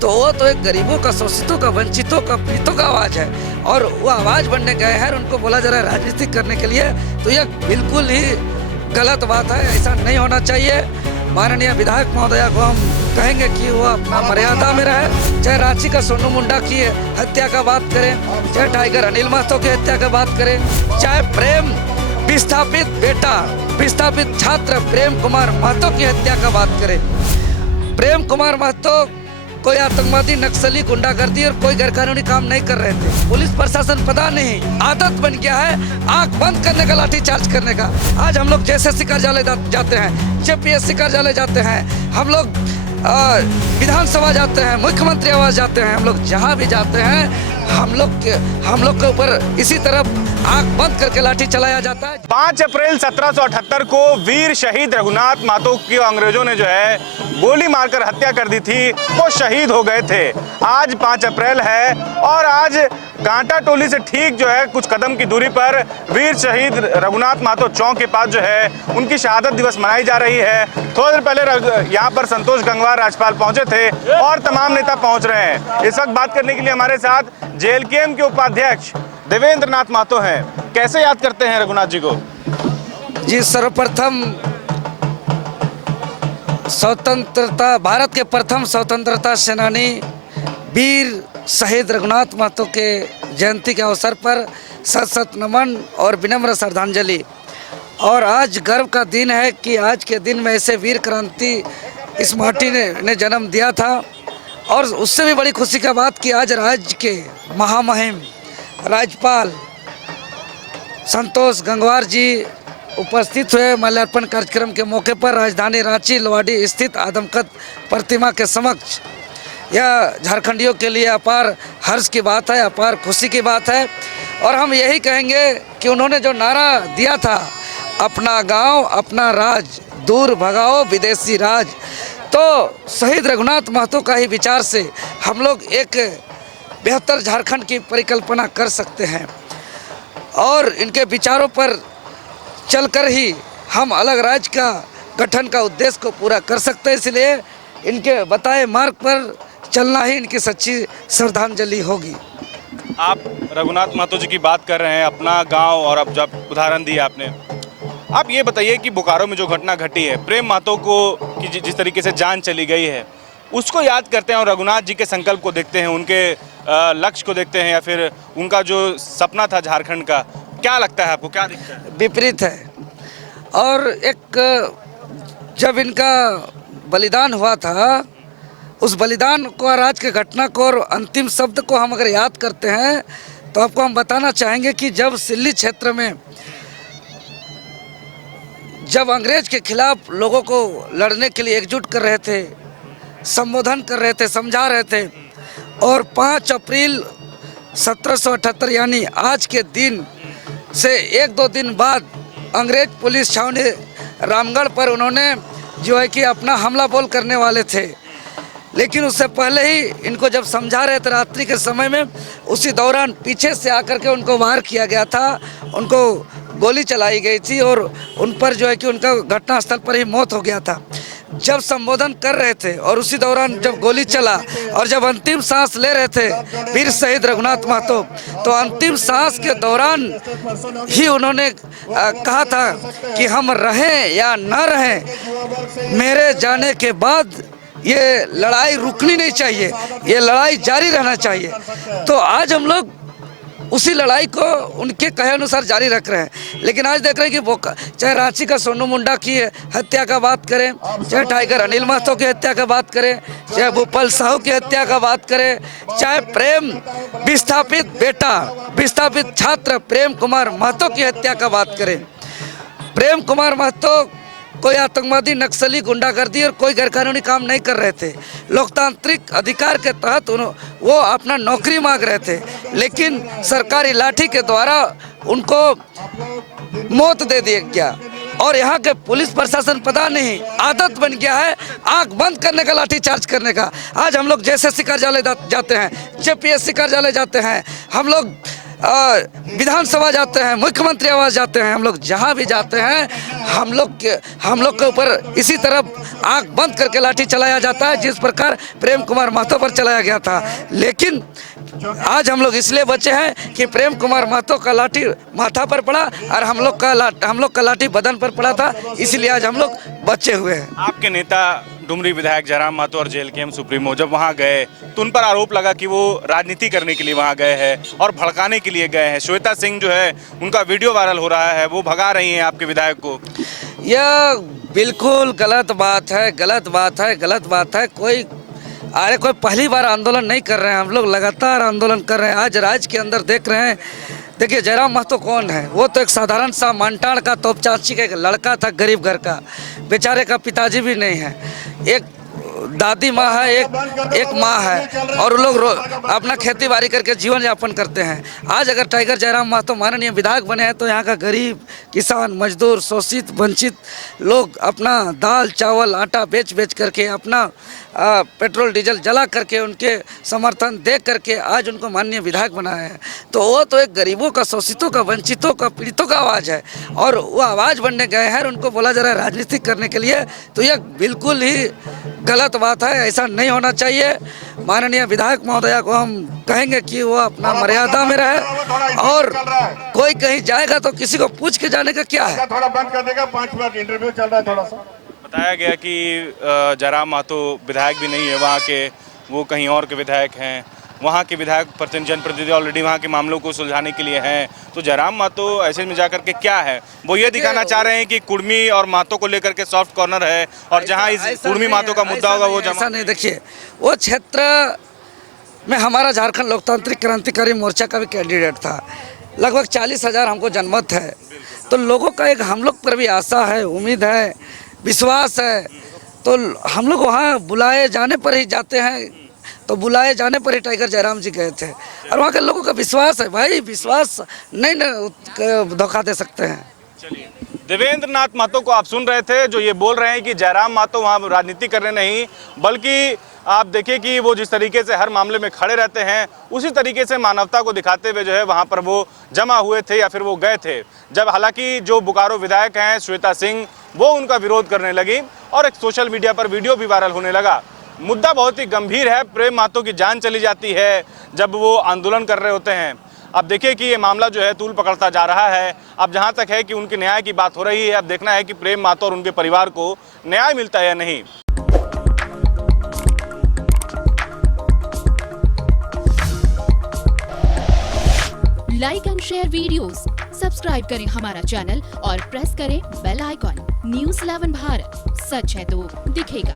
तो वो तो एक गरीबों का, शोषितों का, वंचितों का, पीड़ितों का आवाज़ है और वो आवाज़ बनने गए हैं। उनको बोला जा रहा है राजनीति करने के लिए, तो यह बिल्कुल ही गलत बात है। ऐसा नहीं होना चाहिए। माननीय विधायक महोदया को हम कहेंगे कि वो अपना मर्यादा में रहे। चाहे रांची का सोनू मुंडा की हत्या का बात करें, चाहे टाइगर अनिल महतो की हत्या का बात करें, चाहे प्रेम विस्थापित बेटा, विस्थापित छात्र प्रेम कुमार महतो की हत्या का बात करें। प्रेम कुमार महतो कोई आतंकवादी, नक्सली, गुंडागर्दी और कोई गैरकानूनी काम नहीं कर रहे थे। पुलिस प्रशासन पता नहीं आदत बन गया है आंख बंद करने का, लाठीचार्ज करने का। आज हम लोग जेएसएससी कार्यालय जाते हैं, जेपीएससी कार्यालय जाते हैं, हम लोग विधानसभा जाते हैं, मुख्यमंत्री आवास जाते हैं, हम लोग जहाँ भी जाते हैं हम लोग के ऊपर इसी तरह आंख बंद करके लाठी चलाया जाता है। 5 अप्रैल 1778 को वीर शहीद रघुनाथ महतो की अंग्रेजों ने जो है गोली मारकर हत्या कर दी थी, वो शहीद हो गए थे। आज 5 अप्रैल है और आज कांटा टोली से ठीक जो है कुछ कदम की दूरी पर वीर शहीद रघुनाथ महतो चौक के पास जो है उनकी शहादत दिवस मनाई जा रही है। थोड़ी देर पहले यहाँ पर संतोष गंगवार राज्यपाल पहुंचे थे और तमाम नेता पहुंच रहे हैं। इस वक्त बात करने के लिए हमारे साथ जेएलकेएम के उपाध्यक्ष देवेंद्र नाथ महतो हैं। कैसे याद करते हैं रघुनाथ जी को? जी, सर्वप्रथम स्वतंत्रता, भारत के प्रथम स्वतंत्रता सेनानी वीर शहीद रघुनाथ महतो के जयंती के अवसर पर सत सत नमन और विनम्र श्रद्धांजलि। और आज गर्व का दिन है कि आज के दिन में ऐसे वीर क्रांति इस माटी ने जन्म दिया था। और उससे भी बड़ी खुशी का बात कि आज राज्य के महामहिम राज्यपाल संतोष गंगवार जी उपस्थित हुए। माल्यार्पण कार्यक्रम के मौके पर राजधानी रांची लोहाडी स्थित आदमकद प्रतिमा के समक्ष। यह झारखंडियों के लिए अपार हर्ष की बात है, अपार खुशी की बात है। और हम यही कहेंगे कि उन्होंने जो नारा दिया था, अपना गांव अपना राज, दूर भगाओ विदेशी राज, तो शहीद रघुनाथ महतो का ही विचार से हम लोग एक बेहतर झारखंड की परिकल्पना कर सकते हैं और इनके विचारों पर चलकर ही हम अलग राज्य का गठन का उद्देश्य को पूरा कर सकते हैं। इसलिए इनके बताए मार्ग पर चलना ही इनकी सच्ची श्रद्धांजलि होगी। आप रघुनाथ महतो जी की बात कर रहे हैं, अपना गांव, और अब जब उदाहरण दिया आपने, आप ये बताइए कि बोकारो में जो घटना घटी है, प्रेम महतो को की जिस तरीके से जान चली गई है, उसको याद करते हैं और रघुनाथ जी के संकल्प को देखते हैं, उनके लक्ष्य को देखते हैं, या फिर उनका जो सपना था झारखंड का, क्या लगता है आपको, क्या दिखता है? विपरीत है। और एक जब इनका बलिदान हुआ था, उस बलिदान को और आज के घटना को और अंतिम शब्द को हम अगर याद करते हैं तो आपको हम बताना चाहेंगे कि जब सिल्ली क्षेत्र में जब अंग्रेज के खिलाफ लोगों को लड़ने के लिए एकजुट कर रहे थे, संबोधन कर रहे थे, समझा रहे थे, और 5 अप्रैल 1778 यानी आज के दिन से 1-2 दिन बाद अंग्रेज पुलिस छावनी रामगढ़ पर उन्होंने जो है कि अपना हमला बोल करने वाले थे। लेकिन उससे पहले ही इनको जब समझा रहे थे रात्रि के समय में, उसी दौरान पीछे से आकर के उनको वार किया गया था, उनको गोली चलाई गई थी और उन पर जो है कि उनका घटनास्थल पर ही मौत हो गया था। जब संबोधन कर रहे थे और उसी दौरान जब गोली चला और जब अंतिम सांस ले रहे थे वीर शहीद रघुनाथ महतो, तो अंतिम सांस के दौरान ही उन्होंने कहा था कि हम रहें या न रहें, मेरे जाने के बाद ये लड़ाई रुकनी नहीं चाहिए, ये लड़ाई जारी रहना चाहिए। तो आज हम लोग उसी लड़ाई को उनके कहे अनुसार जारी रख रहे हैं। लेकिन आज देख रहे हैं कि चाहे रांची का सोनू मुंडा की हत्या का बात करें, चाहे टाइगर अनिल महतो की हत्या का बात करें, चाहे भूपाल साहू की हत्या का बात करें, चाहे प्रेम विस्थापित बेटा, विस्थापित छात्र प्रेम कुमार महतो की हत्या का बात करें। प्रेम कुमार महतो कोई आतंकवादी, नक्सली, गुंडागर्दी और कोई गैरकानूनी काम नहीं कर रहे थे। लोकतांत्रिक अधिकार के तहत वो अपना नौकरी मांग रहे थे, लेकिन सरकारी लाठी के द्वारा उनको मौत दे दिया गया। और यहाँ के पुलिस प्रशासन पता नहीं आदत बन गया है आंख बंद करने का, लाठी चार्ज करने का। आज हम लोग जेएसएससी कार्यालय जाते हैं, जेपीएससी कार्यालय जाते हैं, हम लोग विधानसभा जाते हैं, मुख्यमंत्री आवास जाते हैं, हम लोग जहाँ भी जाते हैं हम लोग के ऊपर इसी तरह आंख बंद करके लाठी चलाया जाता है, जिस प्रकार प्रेम कुमार महतो पर चलाया गया था। लेकिन आज हम लोग इसलिए बचे हैं कि प्रेम कुमार महतो का लाठी माथा पर पड़ा और हम लोग का लाठी बदन पर पड़ा था, इसलिए आज हम लोग बचे हुए हैं। आपके नेता डुमरी विधायक जयराम महतो और जेएलकेएम सुप्रीमो जब वहां गए तो उन पर आरोप लगा कि वो राजनीति करने के लिए वहां गए हैं और भड़काने के लिए गए हैं। श्वेता सिंह जो है उनका वीडियो वायरल हो रहा है, वो भगा रही हैं आपके विधायक को। यह बिल्कुल गलत बात है, गलत बात है, गलत बात है। कोई पहली बार आंदोलन नहीं कर रहे हैं, हम लोग लगातार आंदोलन कर रहे हैं। आज राज्य के अंदर देख रहे हैं, देखिए जयराम महतो कौन है? वो तो एक साधारण सा मानटाड़ का तोपचाची का एक लड़का था, गरीब घर का, बेचारे का पिताजी भी नहीं है, एक दादी माँ है, एक माँ है, और वो लोग अपना खेती बाड़ी करके जीवन यापन करते हैं। आज अगर टाइगर जयराम महतो माननीय विधायक बने हैं तो यहाँ का गरीब किसान, मजदूर, शोषित, वंचित लोग अपना दाल चावल आटा बेच करके, अपना पेट्रोल डीजल जला करके, उनके समर्थन दे करके आज उनको माननीय विधायक बनाया है। तो वो तो एक गरीबों का, शोषितों का, वंचितों का, पीड़ितों का आवाज़ है, और वो आवाज़ बनने गए हैं, उनको बोला जा रहा है राजनीति करने के लिए। तो यह बिल्कुल ही गलत बात है, ऐसा नहीं होना चाहिए। माननीय विधायक महोदया को हम कहेंगे कि वो अपना मर्यादा में रहे, और कोई कहीं जाएगा तो किसी को पूछ के जाने का क्या है। थोड़ा बंद कर देगा, 5 मिनट इंटरव्यू चल रहा है थोड़ा सा। बताया गया कि जयराम महतो विधायक भी नहीं है वहाँ के, वो कहीं और के विधायक हैं। वहाँ के विधायक जनप्रतिनिधि ऑलरेडी वहाँ के मामलों को सुलझाने के लिए हैं। तो जयराम महतो ऐसे में जाकर के क्या है, वो ये दिखाना चाह रहे हैं कि कुर्मी और महतो को लेकर के सॉफ्ट कॉर्नर है, और जहाँ इस कुर्मी महतो का मुद्दा होगा वो ऐसा नहीं। देखिए वो क्षेत्र में हमारा झारखंड लोकतांत्रिक क्रांतिकारी मोर्चा का भी कैंडिडेट था, लगभग 40,000 हमको जनमत है। तो लोगों का एक हम लोग पर भी आशा है, उम्मीद है, विश्वास है। तो हम लोग वहाँ बुलाए जाने पर ही जाते हैं, तो बुलाए जाने पर ही टाइगर जयराम जी गए थे, और वहाँ के लोगों का विश्वास है। भाई विश्वास नहीं धोखा दे सकते हैं। चलिए, देवेंद्र नाथ महतो को आप सुन रहे थे, जो ये बोल रहे हैं कि जयराम महतो वहाँ राजनीति करने नहीं, बल्कि आप देखिए कि वो जिस तरीके से हर मामले में खड़े रहते हैं, उसी तरीके से मानवता को दिखाते हुए जो है वहाँ पर वो जमा हुए थे या फिर वो गए थे। जब हालांकि जो बोकारो विधायक हैं श्वेता सिंह, वो उनका विरोध करने लगी और एक सोशल मीडिया पर वीडियो भी वायरल होने लगा। मुद्दा बहुत ही गंभीर है, प्रेम महतो की जान चली जाती है जब वो आंदोलन कर रहे होते हैं। अब देखिए कि ये मामला जो है तूल पकड़ता जा रहा है। अब जहाँ तक है कि उनके न्याय की बात हो रही है, अब देखना है कि प्रेम महतो और उनके परिवार को न्याय मिलता है या नहीं। Like and share videos, subscribe करें हमारा चैनल और प्रेस करें बेल आइकॉन। न्यूज़ 11 भारत, सच है तो दिखेगा।